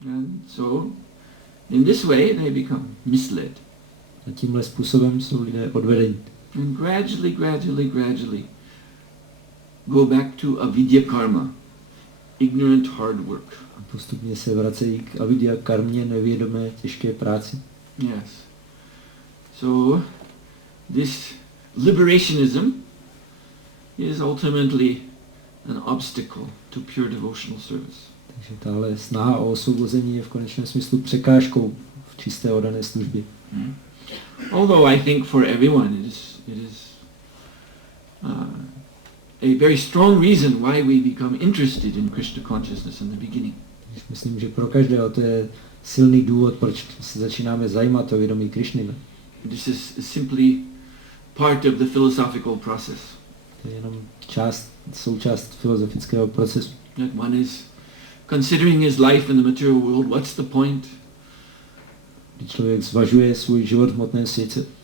And so, in this way, they become misled. A tímhle způsobem jsou lidé odvedeni. And gradually go back to avidya karma, ignorant hard work. A postupně se vracejí k avidya karmě, nevědomé, těžké práci. Yes. So, this liberationism is ultimately an obstacle to pure devotional service. Takže tahle snaha o osvobození je v konečném smyslu překážkou v čisté oddané službě. Although I think for everyone it is a very strong reason why we become interested in Krishna consciousness in the beginning. Myslím, že pro každého to je silný důvod, proč se začínáme zajímat o vědomí Krišny. This is simply part of the philosophical process. To je jenom součást filozofického procesu. That one is considering his life in the material world, what's the point? Když člověk zvažuje svůj život v hmotném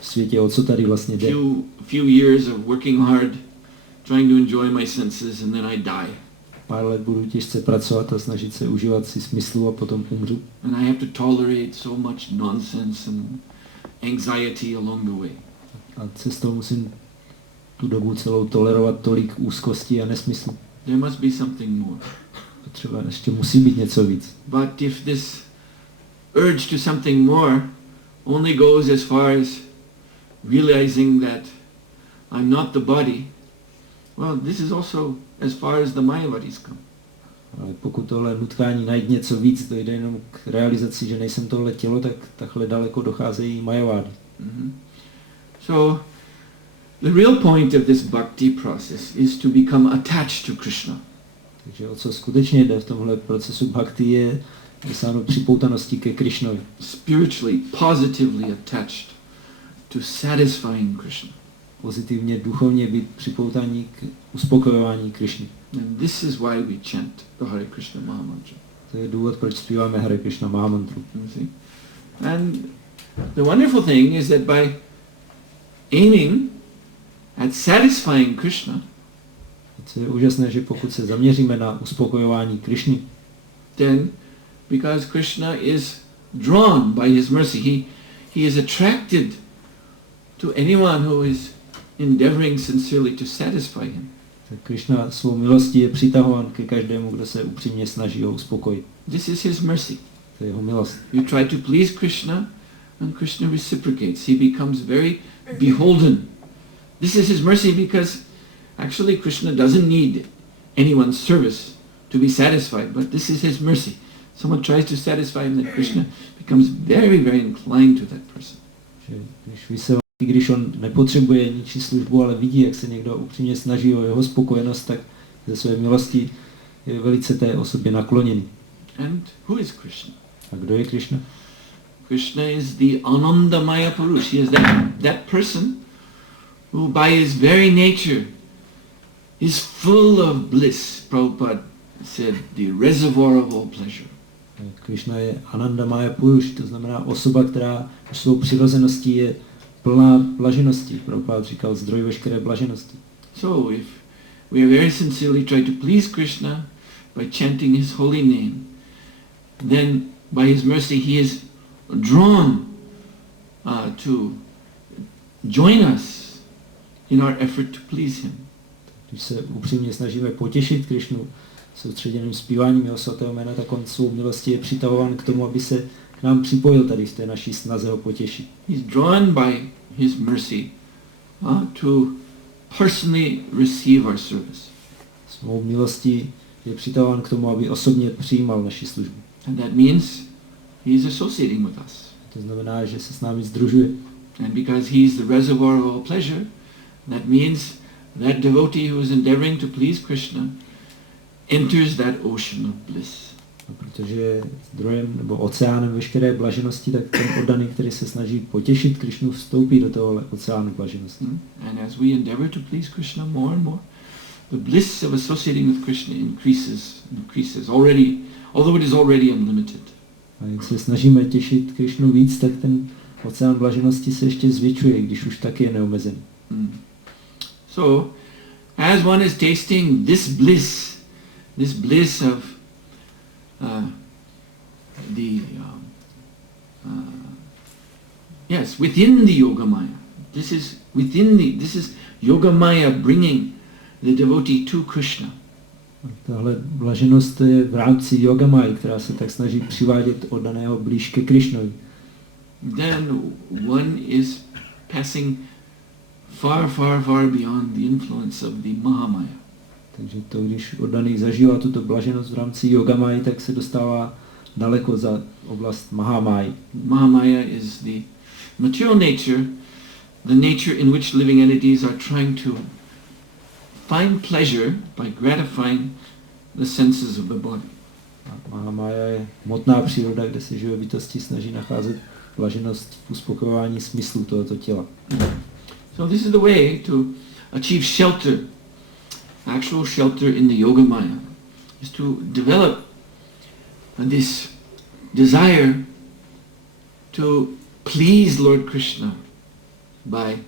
světě, o co tady vlastně jde. Few years of working hard, trying to enjoy my senses, and then I die. Pár let budu těžce pracovat a snažit se užívat si smyslu a potom umřu. And I have to tolerate so much nonsense and anxiety along the way. A cestou musím tu dobu celou tolerovat tolik úzkosti a nesmyslu. There must be something more. Třeba ještě musí být něco víc. But if this urge to something more only goes as far as realizing that I'm not the body, well, this is also as far as the Mayavadis come. Ale pokud tohle nutkání najít něco víc, dojde jenom k realizaci, že nejsem tohle tělo, tak takhle daleko docházejí Majavády. So, the real point of this bhakti process is to become attached to Krishna. Takže o co skutečně jde v tomhle procesu bhakti je dosáhnout připoutanosti ke Krishnovi. Spiritually, positively attached to satisfying Krishna. Pozitivně, duchovně být připoutaní k uspokojování Krishny. And this is why we chant the Hare Krishna Maha Mantra. To je důvod, proč zpíváme Hare Krishna Maha Mantru. And the wonderful thing is that by aiming at satisfying Krishna, co je úžasné, že pokud se zaměříme na uspokojování Krishny, then because Krishna is drawn by his mercy, he is attracted to anyone who is endeavoring sincerely to satisfy him. Tak Krishna svou milostí je přitahován ke každému, kdo se upřímně snaží ho uspokojit. This is his mercy. To je jeho milost. You try to please Krishna and Krishna reciprocates. He becomes very beholden. This is his mercy because actually Krishna doesn't need anyone's service to be satisfied, but this is his mercy. Someone tries to satisfy him, then Krishna becomes very, very inclined to that person. Když on nepotřebuje ničí službu, ale vidí, jak se někdo upřímně snaží o jeho spokojenost, tak ze své milosti je velice té osobě nakloněný. And who is Krishna? A kdo je Krishna? Krishna is the Anandamaya Purush. He is that person who by his very nature is full of bliss. Prabhupada said, the reservoir of all pleasure. Krishna je Anandamaya Purush, to znamená osoba, která svou přirozeností je plná blaženosti. Prabhupada říkal zdroj veškeré blaženosti. So if we very sincerely try to please Krishna by chanting his holy name, then by his mercy he is drawn to join us in our effort to please him. Když se upřímně snažíme potěšit Krishnu soustředěným zpíváním jeho svatého jména, tak on svou milostí je přitahován k tomu, aby se k nám připojil tady v té naší snaze ho potěšit. He's drawn by his mercy to personally receive our service. Svou milostí je přitahován k tomu, aby osobně přijímal naši službu. And that means he is associating with us. To znamená, že se s námi sdružuje. And because he is the reservoir of all pleasure, that means that devotee who is endeavoring to please Krishna enters that ocean of bliss. A protože je zdrojem nebo oceánem veškeré blaženosti, tak ten oddaný, který se snaží potěšit Krishnu, vstoupí do tohohle oceánu blaženosti. And as we endeavor to please Krishna more and more, the bliss of associating with Krishna increases already, although it is already unlimited. A jak se snažíme těšit Krishnu víc, tak ten oceán blaženosti se ještě zvětšuje, když už taky je neomezený. So, as one is tasting this bliss of within the Yogamaya. This is Yogamaya bringing the devotee to Krishna. Tahle blaženost je v rámci Yogamaya, která se tak snaží přivádět oddaného blíž ke Krishnovi. Then one is passing far, far, far beyond the influence of the Mahamaya. Takže to, když oddaný zažívá tuto blaženost v rámci Yogamaya, tak se dostává daleko za oblast Mahamaya. Mahamaya is the material nature, the nature in which living entities are trying to find pleasure by gratifying the senses of the body. Mahamaya je hmotná příroda, kde se živé bytosti snaží nacházet blaženost v uspokojování smyslu tohoto těla. So this is the way to achieve shelter, actual shelter in the Yogamaya, is to develop this desire to please Lord Krishna by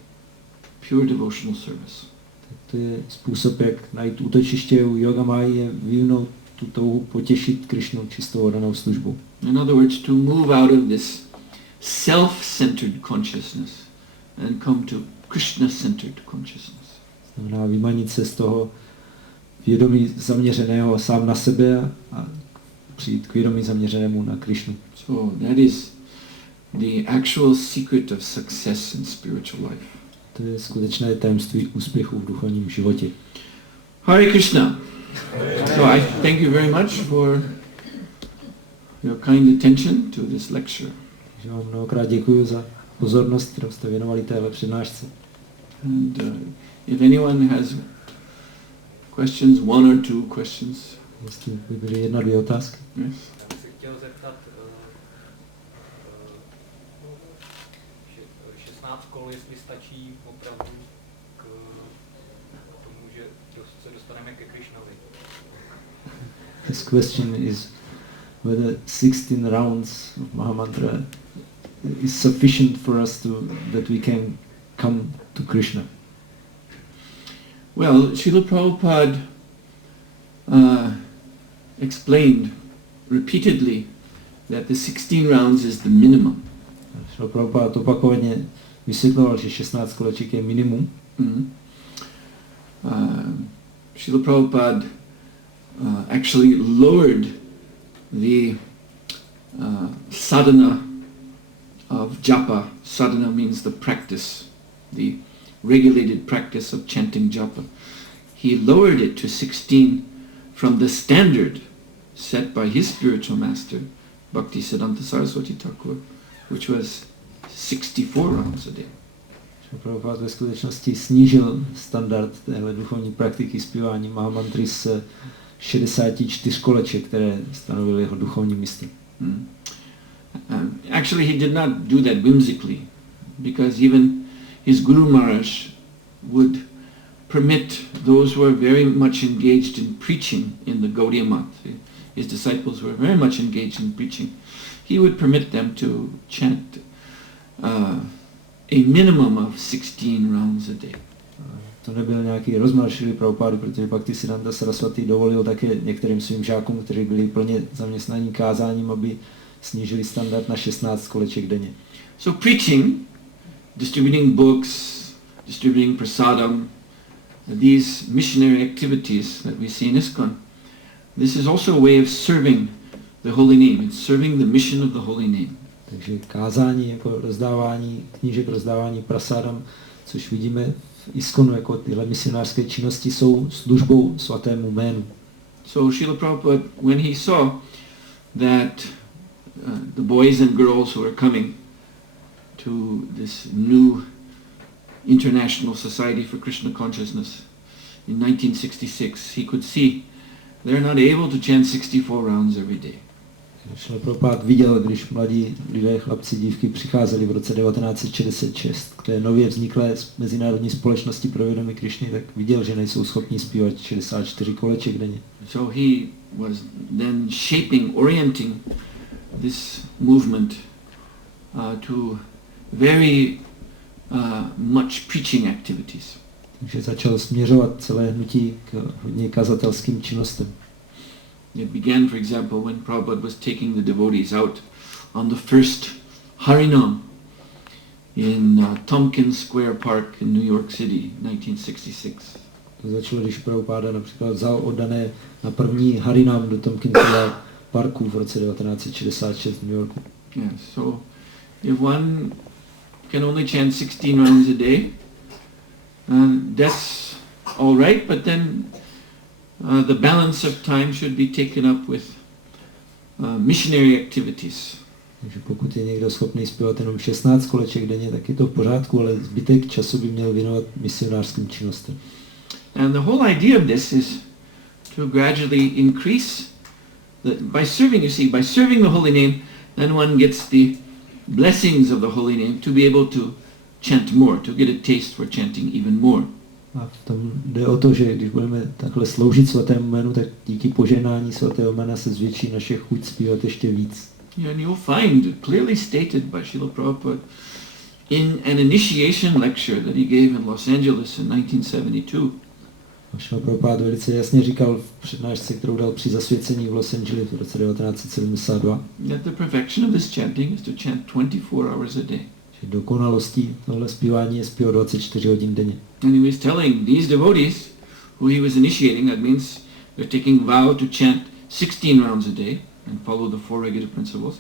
pure devotional service. Tak to je způsob, jak najít útočiště u Yogamaya, je vyvinout tu touhu potěšit Krishnu čistou oddanou službou. In other words, to move out of this self-centered consciousness and come to Krishna-centered consciousness. Znamená vymanit se z toho vědomí zaměřeného sám na sebe a přijít k vědomí zaměřenému na Krishnu. So that is the actual secret of success in spiritual life. To je skutečné tajemství úspěchu v duchovním životě. Hare Krishna. So I thank you very much for your kind attention to this lecture. Takže vám mnohokrát děkuji za pozornost, kterou jste věnovali téhle přednášce. And if anyone has questions, one or two questions. Jestli by byly jedna, dvě otázky. Yes. Já bych se chtěl zeptat, 16 kol, jestli stačí opravdu k tomu, že se dostaneme ke Krishnovi. This question is whether 16 rounds of Mahamantra is sufficient for us that we can come to Krishna. Well, Srila Prabhupada explained repeatedly that the 16 rounds is the minimum. Srila Prabhupada opakovaně vysvětloval, že 16 koleček je minimum. Srila Prabhupada actually lowered the sadhana of japa. Sadhana means the practice, the regulated practice of chanting japa. He lowered it to 16 from the standard set by his spiritual master, Bhaktisiddhanta Saraswati Thakur, which was 64 rounds a day. Prabhupada ve skutečnosti snížil standard téhle duchovní praktiky zpívání Mahamantry z 64 koleček, které stanovil jeho duchovní mistr. Actually, he did not do that whimsically, because even his Guru Maharaj would permit those who are very much engaged in preaching in the Gaudiya Math. His disciples were very much engaged in preaching. He would permit them to chant a minimum of 16 rounds a day. To nebyl nějaký rozmar Šrily Prabhupády, protože Bhaktisiddhanta Saraswati dovolil také některým svým žákům, kteří byli plně zaměstnaní kázáním, aby snížili standard na 16 koleček denně. So preaching, distributing books, distributing prasadam, these missionary activities that we see in ISKCON, this is also a way of serving the holy name. It's serving the mission of the holy name. Takže kázání jako rozdávání knížek, rozdávání prasadam, což vidíme v ISKCONu jako tyhle misionářské činnosti, jsou službou svatému jménu. So Srila Prabhupada, when he saw that the boys and girls who were coming to this new International Society for Krishna Consciousness in 1966, he could see they're not able to chant 64 rounds every day. Srila Prabhupada viděl, když mladí lidé, chlapci, dívky přicházeli v roce 1966 k té nově vzniklé mezinárodní společnosti pro vědomí Krišny, tak viděl, že nejsou schopni zpívat 64 koleček denně. So he was then shaping, orienting this movement to very much preaching activities. Takže začal směřovat celé hnutí k hodně kazatelským činnostem. It began, for example, when Prabhupada was taking the devotees out on the first Harinam in Tompkins Square Park in New York City, 1966. To začalo, když Prabhupada například vzal oddané na první Harinam do Tompkinsova parku v roce 1966 v New Yorku. Yeah, so if one can only chant 16 rounds a day, that's all right, but then the balance of time should be taken up with missionary activities. Takže pokud je někdo schopný zpívat jenom 16 koleček denně, tak je to v pořádku, ale zbytek času by měl věnovat misionářským činnostem. And the whole idea of this is to gradually increase by serving the holy name, then one gets the blessings of the holy name to be able to chant more, to get a taste for chanting even more. A v tom jde o to, že když budeme takhle sloužit svatému jménu, tak díky požehnání svatého jména se zvětší naše chuť zpívat ještě víc. And you'll find clearly stated by Srila Prabhupada in an initiation lecture that he gave in Los Angeles in 1972. Srila Prabhupada velice jasně říkal v přednášce, kterou dal při zasvěcení v Los Angeles v roce 1972. That the perfection of this chanting is to chant 24 hours a day. Že dokonalostí tohle zpívání je zpívat 24 hodin denně. And he was telling these devotees who he was initiating, that means they're taking vow to chant 16 rounds a day and follow the 4 regulative principles.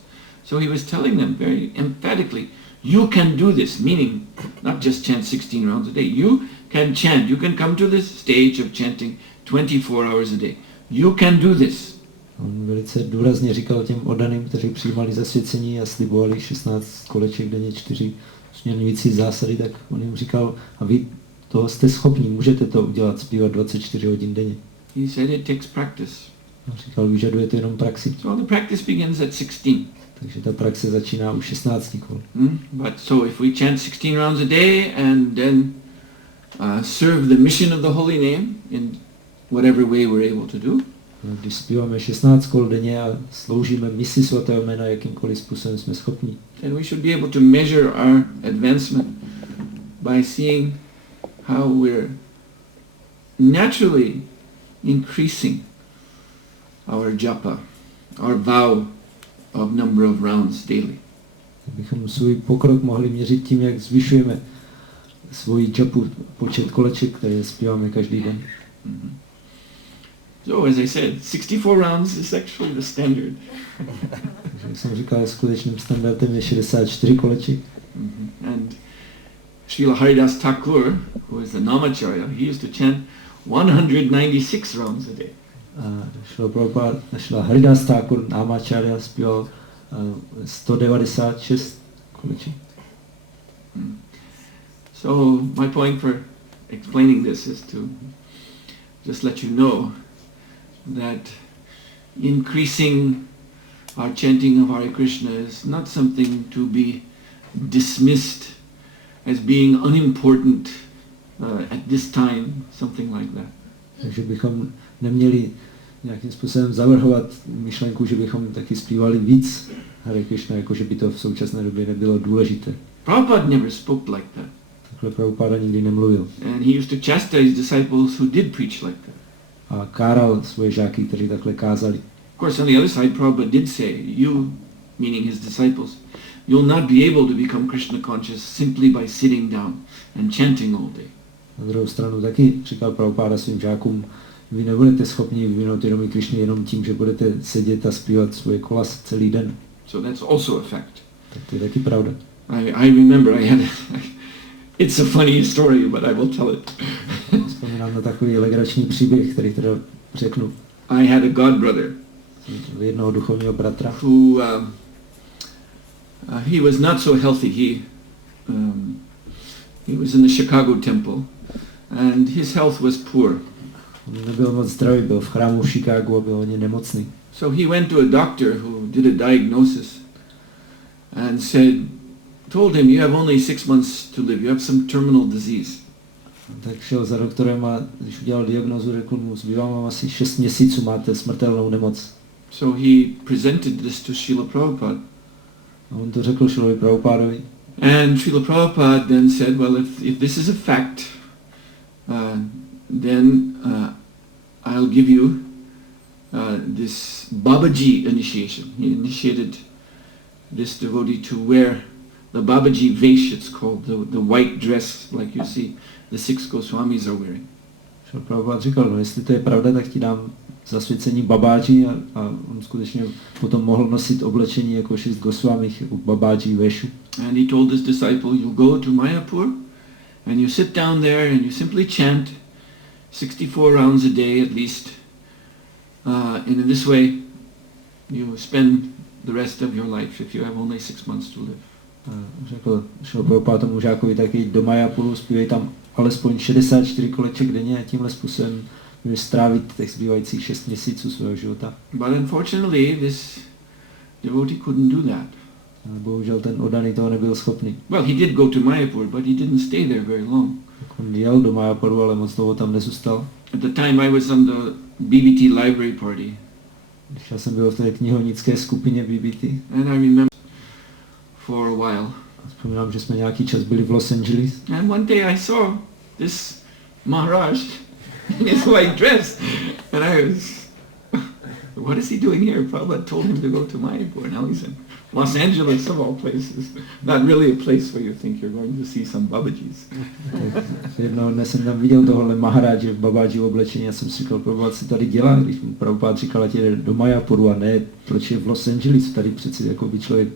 So he was telling them very emphatically, you can do this, meaning not just chant 16 rounds a day. You can chant, you can come to this stage of chanting 24 hours a day. You can do this. On velice důrazně říkal těm oddaným, kteří přijímali zasvěcení a slibovali 16 koleček denně, 4 směrňující zásady, tak on jim říkal, a vy toho jste schopni, můžete to udělat, zpívat 24 hodin denně. He said it takes practice. A říkal, vyžaduje to jenom praxi. So the practice begins at 16. Takže ta praxe začíná u 16 kol. But so if we chant 16 rounds a day and then serve the mission of the holy name in whatever way we're able to do, Když zpíváme 16 kol denně a sloužíme misi svatého jména, jakýmkoliv způsobem jsme schopni, then we should be able to measure our advancement by seeing how we're naturally increasing our japa, our vow of number of rounds daily. bychom svůj pokrok mohli měřit tím, jak zvyšujeme svoji japu, počet koleček, které zpíváme každý den. Mm-hmm. So as I said, 64 rounds is actually the standard. Takže jak jsem říkal, skutečným standardem je 64 koleček. Mm-hmm. And Srila Haridas Thakur, who is the Namacharya, he used to chant 196 rounds a day. A Srila Haridas Thakur, Namacharya, zpíval 196 koleček. So my point for explaining this is to just let you know that increasing our chanting of Hare Krishna is not something to be dismissed as being unimportant at this time, something like that. Takže bychom neměli nějakým způsobem zavrhovat myšlenku, že bychom taky zpívali víc Hare Krishna, jako že by to v současné době nebylo důležité. Prabhupada never spoke like that. Takhle Prabhupada nikdy nemluvil. And he used to chastise disciples who did preach like that. A káral svoje žáky, kteří takhle kázali. Of course, on the other side, Prabhupada did say, you, meaning his disciples, you'll not be able to become Krishna conscious simply by sitting down and chanting all day. Na druhou stranu taky říkal Prabhupada svým žákům, vy nebudete schopni vyvinout vědomí Krišny jenom tím, že budete sedět a zpívat svoje kolas celý den. So that's also a fact. Tak to je taky pravda. I remember it's a funny story, but I will tell it. Vzpomínám na takový legrační příběh, který teda řeknu. I had a god brother. Jednoho duchovního bratra. Who he was not so healthy. He was in the Chicago temple, and his health was poor. On nebyl moc zdravý, byl v chrámu v Chicagu a byl hodně nemocný. So he went to a doctor who did a diagnosis and told him, you have only 6 months to live, you have some terminal disease. Tak šel za doktorem a když udělal diagnózu, řekl mu, zbývá vám asi 6 měsíců, máte smrtelnou nemoc. So he presented this to Srila Prabhupada. A on to řekl Srilovi Prabhupádovi. And Srila Prabhupada then said, well, if this is a fact, then I'll give you this Babaji initiation. He initiated this devotee to wear the Babaji vesh, it's called, the white dress like you see the 6 Goswamis are wearing. Prabhupada říkal, no jestli to je pravda, tak ti dám zasvěcení Babáji a on skutečně potom mohl nosit oblečení jako 6 Goswamích u Babáji vešu. And he told his disciple, you go to Mayapur and you sit down there and you simply chant 64 rounds a day at least. And in this way you spend the rest of your life if you have only 6 months to live. Řekl Prabhupada tomu žákovi, tak jít do Mayapuru, zpívej tam alespoň 64 koleček denně a tímhle způsobem můžeš strávit těch zbývajících 6 měsíců svého života. But unfortunately this devotee couldn't do that. Bohužel ten oddaný toho nebyl schopný. Well, he did go to Mayapur, but he didn't stay there very long. On jel do Mayapuru, ale moc dlouho tam nezůstal. At the time I was on the BBT library party. Když já jsem byl v té knihovnické skupině BBT. And I remember for a while. Vzpomínám, že jsme nějaký čas byli v Los Angeles. And one day I saw this Maharaj in his white dress. And I was, what is he doing here? Prabhupada told him to go to Mayapur. Now he's in Los Angeles of all places. Not really a place where you think you're going to see some Babajis. Jednoho dne jsem tam viděl tohohle Maharáže v Babáji oblečení a jsem si říkal, Prabhupada si tady dělá, když mu Prabhupada říkal, ať jde do Mayapuru a ne, proč je v Los Angeles, tady přeci jako by člověk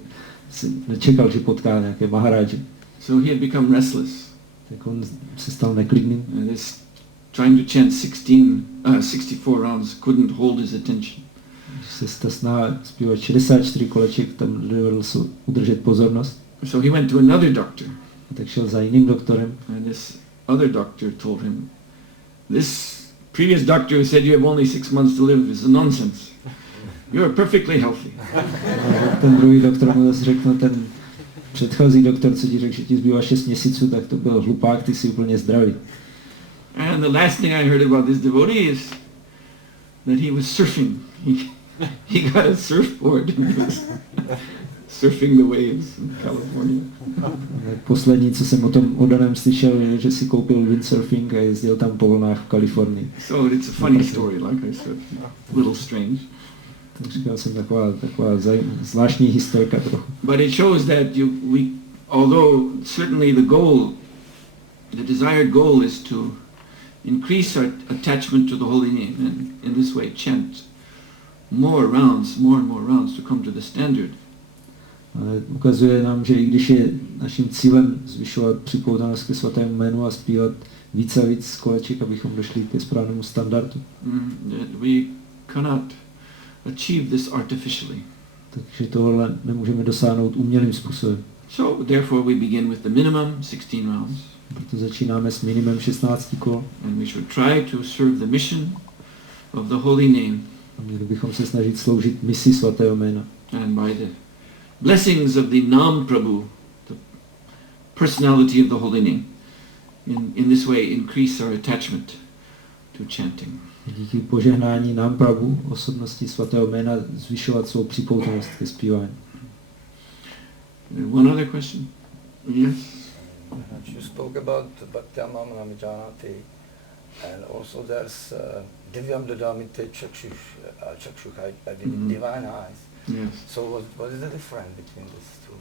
nečekal, že potká nějaké Maharáže. So he had become restless. Tak on se stal neklidným. And this trying to chant 64 rounds couldn't hold his attention. Když se snaha zpívat 64 koleček, tam nedovedl se udržet pozornost. So he went to another doctor. A tak šel za jiným doktorem. And this other doctor told him, this previous doctor who said you have only 6 months to live is nonsense. You are perfectly healthy. A ten druhý doktor mu zase řekl, ten předchozí doktor, co ti řekl, že ti zbývá 6 měsíců, tak to byl hlupák, ty jsi úplně zdravý. And the last thing I heard about this devotee is that he was surfing. He got a surfboard and he was surfing the waves in California. Poslední, co jsem o tom oddaném slyšel, je, že si koupil windsurfing a jezdil tam po vlnách v Kalifornii. So it's a funny story, like I said, a little strange. Tak říkal jsem taková zvláštní historka trochu. But it shows that although certainly the desired goal is to increase our attachment to the holy name and in this way chant more and more rounds to come to the standard. Ale ukazuje nám, že i když je naším cílem zvyšovat připoutanost ke svatému jménu a zpívat více a víc koleček, abychom došli ke správnému standardu. That we cannot achieve this artificially. Takže tohle nemůžeme dosáhnout umělým způsobem. So therefore we begin with the minimum 16 rounds. Proto začínáme s minimem 16 kol. And we should try to serve the mission of the holy name. A měli bychom se snažit sloužit misi svatého jména. And by the blessings of the Nam Prabhu, the personality of the holy name, in this way increase our attachment to chanting. Díky požehnání Nam Prabhu, osobnosti svatého jména, zvyšovat svou připoutanost ke zpívání. One other question? Yes? You spoke about Bhaktyamam Namijanati, and also there's Divyam Dadamite Chakshukai, divine eyes. Yes. So what is the difference between these two?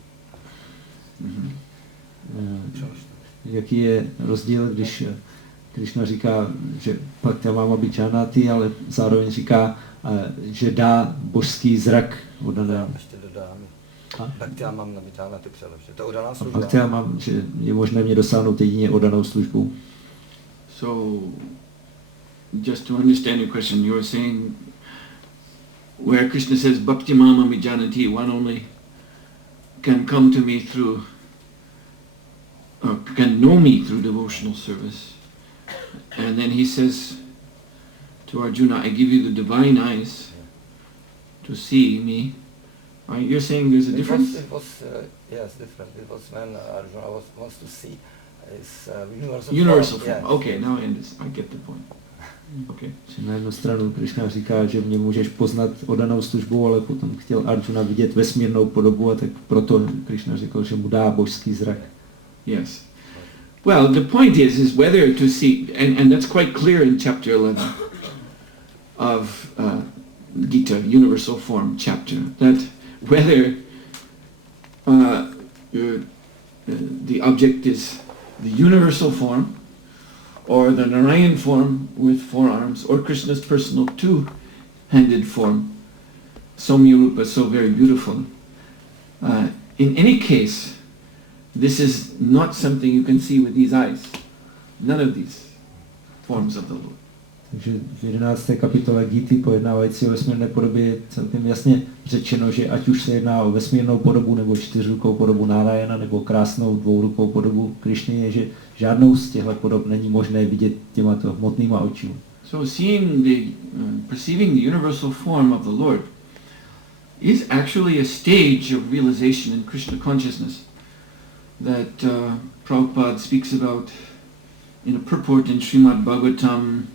Jaký je rozdíl, když Krishna říká, že Bhaktyamam Namijanati, ale zároveň říká, že dá božský zrak oddanému. Ještě dodáme. Bhaktyamam Namijanati přeložte. To oddaná služba. Bhaktyamam, že je možné mě dosáhnout jedině oddanou službou. So, just to understand your question, you were saying where Krishna says Bhakti Mama Mijanati, one only can come to me through, or can know me through devotional service. And then he says to Arjuna, I give you the divine eyes to see me. You're saying there's a difference? It was yes, different. It was when Arjuna wants to see his universal form. Yes. Okay, now I get the point. Okay. Na jednu stranu Krishna říká, že mě můžeš poznat oddanou službou, ale potom chtěl Arjuna vidět vesmírnou podobu a tak proto Krishna řekl, že mu dá božský zrak. Yes. Well, the point is whether to see, and that's quite clear in chapter 11 of Gita universal form chapter, that whether the object is the universal form or the Narayan form with 4 arms or Krishna's personal 2-handed form, Somya-rupa, so very beautiful. In any case, this is not something you can see with these eyes. None of these forms of the Lord. Takže v 11. kapitole Gity pojednávající o vesmírné podobě je celkem jasně řečeno, že ať už se jedná o vesmírnou podobu nebo 4rukou podobu Nárajana nebo krásnou 2rukou podobu Krišny, je, že žádnou z těchto podob není možné vidět těmato hmotnýma očima. So perceiving the universal form of the Lord is actually a stage of realization in Krishna consciousness that Prabhupada speaks about in a purport in Srimad Bhagavatam.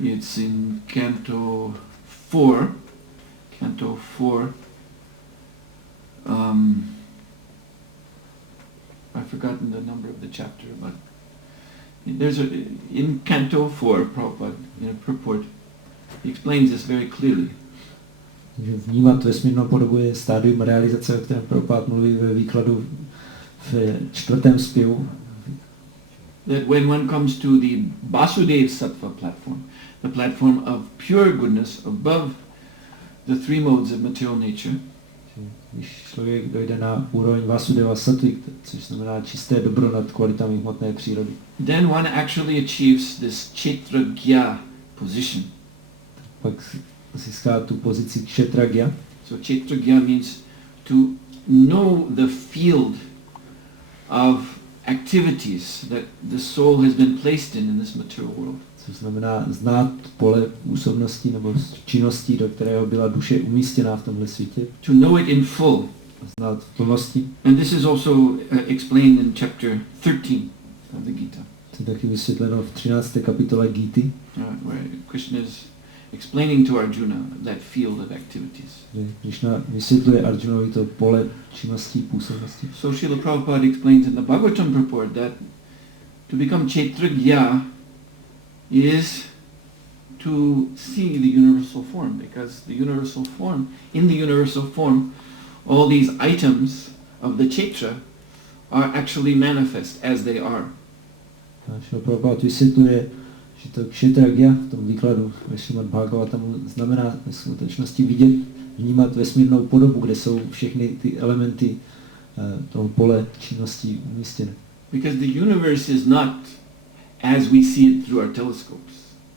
It's in Canto 4. I've forgotten the number of the chapter, but in Canto 4, Prabhupada, in a purport, he explains this very clearly. Vnímat vesmírnou podobu je stádium realizace, o kterém Prabhupada mluví ve výkladu v 4. zpěvu. That when one comes to the Vasudeva Sattva platform, the platform of pure goodness above the 3 modes of material nature, když člověk dojde na úroveň Vasudeva Sattva, což znamená čisté dobro nad kvalitami hmotné přírody, then one actually achieves this Kshetragya position. Pak získá tu pozici Kshetragya. So Kshetragya means to know the field of activities that the soul has been placed in this material world. To znamená znát pole působnosti nebo činností, do kterého byla duše umístěná v tomhle světě. To know it in full. Znát v plnosti. And this is also explained in chapter 13 of the Gita. To je taky vysvětleno v 13. kapitole Gity. Where Krishna is explaining to Arjuna that field of activities. Krishna vysvětluje Arjunovi to pole činností, působnosti. So Srila Prabhupada explains in the Bhagavatam purport that to become Kshetragya is to see the universal form, because the universal form, in the universal form, all these items of the Kshetra are actually manifest as they are. Srila Prabhupada vysvětluje, že to Kshetragya v tom výkladu ve Srimad Bhagavatamu znamená ve skutečnosti vidět, vnímat vesmírnou podobu, kde jsou všechny ty elementy toho pole činností umístěny. Because the universe is not as we see it through our telescopes.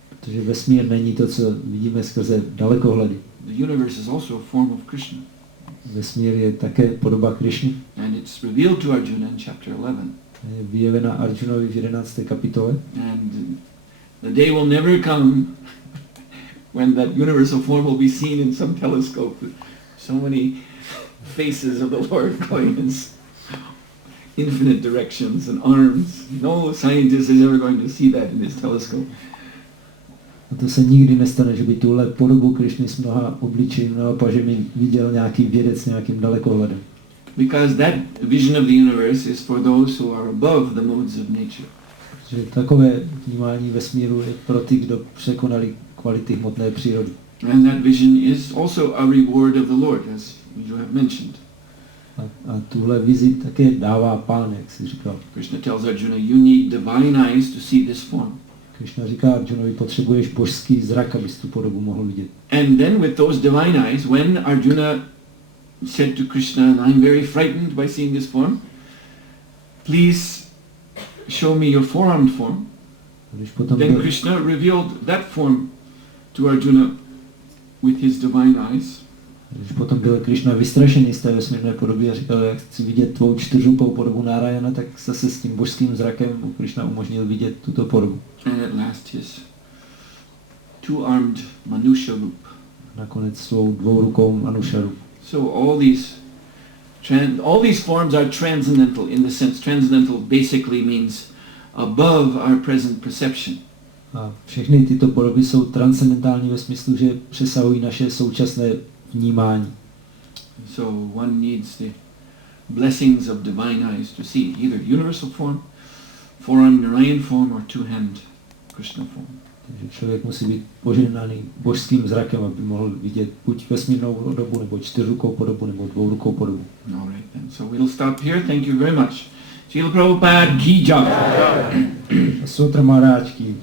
Protože vesmír není to, co vidíme skrze dalekohledy. The universe is also a form of Krishna. Vesmír je také podoba Krišny. And it's revealed to Arjuna in chapter 11. Je vyjevena Arjunovi v 11. kapitole. And the day will never come when that universal form will be seen in some telescope. So many faces of the Lord going in infinite directions and arms. No scientist is ever going to see that in his telescope. A to se nikdy nestane, že by tuhle podobu Krišny s mnoha obličeji, naopak, že by viděl nějaký vědec nějakým dalekohledem. Because that vision of the universe is for those who are above the modes of nature. Že takové vnímání vesmíru je pro ty, kdo překonali kvality hmotné přírody. And that vision is also a reward of the Lord, as you have mentioned. A tuhle vizi také dává Pán, jak si říkal. Krishna tells Arjuna, you need divine eyes to see this form. Krishna říká Arjunovi, potřebuješ božský zrak, abys tu podobu mohl vidět. And then with those divine eyes, when Arjuna said to Krishna, I'm very frightened by seeing this form, please show me your four-armed form. Then Krishna revealed that form to Arjuna with his divine eyes. Když potom byl Krishna vystrašený z té vesmírné podoby a říkal, jak chci vidět tvou 4rukou podobu Nárajana, tak zase s tím božským zrakem mu Krishna umožnil vidět tuto podobu. And at last his two-armed Manusha Rup. Nakonec svou 2rukou Manusha Rup. So all these forms are transcendental in the sense, transcendental basically means above our present perception. A všechny tyto podoby jsou transcendentální ve smyslu, že přesahují naše současné vnímání. So one needs the blessings of divine eyes to see either universal form, four-armed Narayan form, or two-hand Krishna form. Takže člověk musí být požehnaný božským zrakem, aby mohl vidět buď vesmírnou podobu, nebo čtyřrukou podobu, nebo dvourukou podobu. All right then. So we'll stop here. Thank you very much. Srila Prabhupada ki jai. Suhotra Maharaj ki.